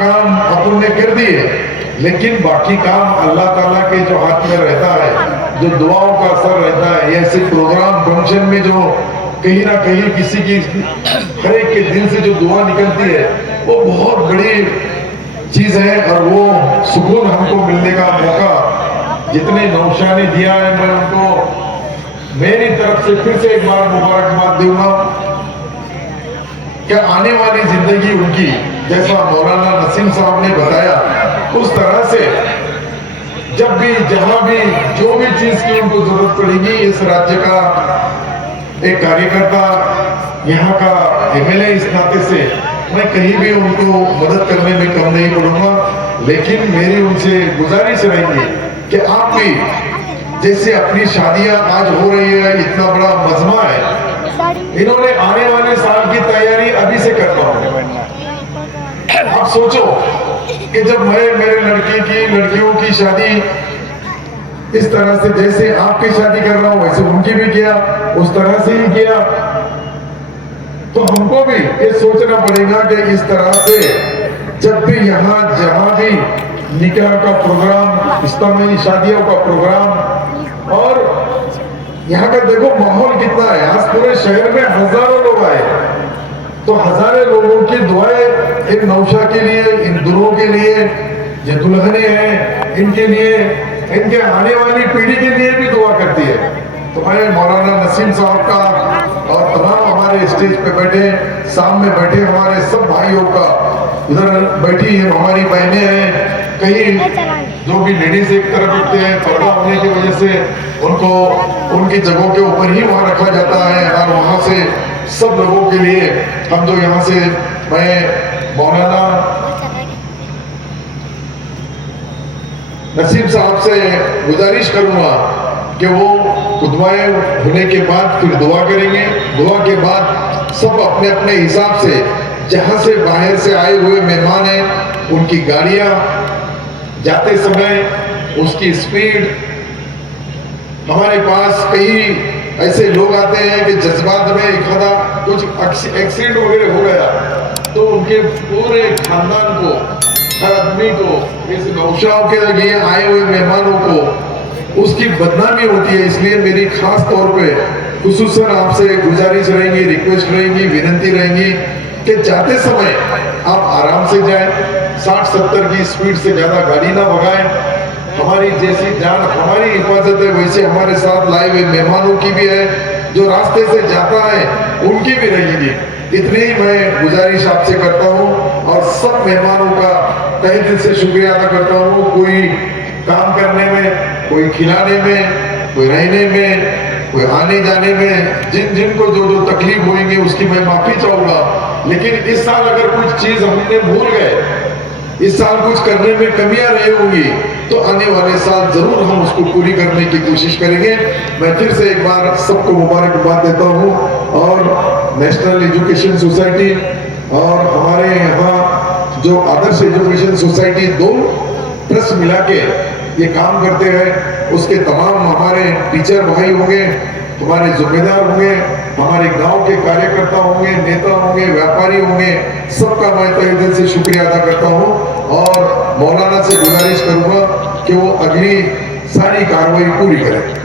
काम अपन ने कर दिए, लेकिन बाकी काम अल्लाह ताला के जो हाथ में रहता है, जो दुआओं का असर रहता है। ऐसे प्रोग्राम फंक्शन में जो कहीं ना कहीं किसी की हर एक के दिल से जो दुआ निकलती है, वो बहुत बड़ी चीज है। और वो सुकून हमको मिलने का मौका जितने नौशानी दिया है, मैं उनको मेरी तरफ से फिर से एक बार मुबारकबाद दूंगा। क्या आने वाली जिंदगी उनकी, जैसा मौलाना नसीम साहब ने बताया, उस तरह से जब भी जहां भी जो भी चीज की उनको जरूरत पड़ेगी, इस राज्य का एक कार्यकर्ता, यहाँ का एमएलए इस नाते से मैं कहीं भी उनको मदद करने में कम नहीं पड़ूंगा। लेकिन मेरी उनसे गुजारिश रहेगी कि आप भी जैसे अपनी शादियां आज हो रही है, इतना बड़ा मजमा है, इन्होंने आने वाले साल की तैयारी अभी से करता हूं। आप सोचो कि जब मैं मेरे लड़कियों की शादी इस तरह से, जैसे आपकी शादी कर रहा हूं वैसे उनकी भी किया, उस तरह से ही किया, तो हमको भी ये सोचना पड़ेगा कि इस तरह से जब भी यहाँ जहां भी निकाह का प्रोग्राम, इस्लामी शादियों का प्रोग्राम, और यहाँ का देखो माहौल कितना है। आज पूरे शहर में हजारों लोग आए, तो हजारों लोगों की दुआएं इन नौशा के लिए, इन दुल्हों के लिए, जो दुल्हने हैं इनके लिए, इनके आने वाली पीढ़ी के लिए भी दुआ करती है। तो मैं मौलाना नसीम साहब का और तमाम हमारे स्टेज पे बैठे, सामने बैठे हमारे सब भाइयों का, उधर बैठी है हमारी बहनें हैं, कहीं जो भी लेडीज एक तरफ बैठते हैं, पर्दा होने की वजह से उनको उनकी जगहों के ऊपर ही वहां रखा जाता है, और वहां से सब लोगों के लिए हम तो यहाँ से मैं मौलाना नसीम साहब से गुजारिश करूंगा कि वो खुतबाएं होने के बाद फिर दुआ करेंगे। दुआ के बाद सब अपने अपने हिसाब से, जहां से बाहर से आए हुए मेहमान हैं, उनकी गाड़ियां जाते समय उसकी स्पीड, हमारे पास कई ऐसे लोग आते हैं कि जज्बात में एक आधा कुछ एक्सीडेंट वगैरह हो गया तो उनके पूरे खानदान को, हर आदमी को, इस नौशाओं के लिए आए हुए मेहमानों को उसकी बदनामी होती है। इसलिए मेरी खास तौर पे खुसूसन आपसे गुजारिश रहेगी, रिक्वेस्ट रहेगी, विनती रहेगी कि जाते समय आप आराम से जाएं, 60-70 की स्पीड से ज्यादा गाड़ी ना भगाएं। हमारी जैसी जान हमारी हिफाजत है, वैसे हमारे साथ लाए हुए मेहमानों की भी है, जो रास्ते से जाता है उनकी भी रहेगी। इतनी ही मैं गुजारिश आपसे करता हूँ और सब मेहमानों का तहे दिल से शुक्रिया अदा करता हूँ। कोई काम करने में, कोई खिलाने में, कोई रहने में, कोई आने जाने में, जिनको जो जो तकलीफ होगी उसकी मैं माफी चाहूंगा। लेकिन इस साल अगर कुछ चीज हमने भूल गए, इस साल कुछ करने में कमियां रही होंगी, तो आने वाले साल जरूर हम उसको पूरी करने की कोशिश करेंगे। मैं फिर से एक बार सबको मुबारकबाद देता हूँ, और नेशनल एजुकेशन सोसाइटी और हमारे यहाँ जो आदर्श एजुकेशन सोसाइटी, दो ट्रस्ट मिला के ये काम करते हैं, उसके तमाम हमारे टीचर भाई होंगे, हमारे जिम्मेदार होंगे, हमारे गांव के कार्यकर्ता होंगे, नेता होंगे, व्यापारी होंगे, सबका मैं तहे दिल से शुक्रिया अदा करता हूं और मौलाना से गुजारिश करूंगा कि वो अगली सारी कार्रवाई पूरी करें।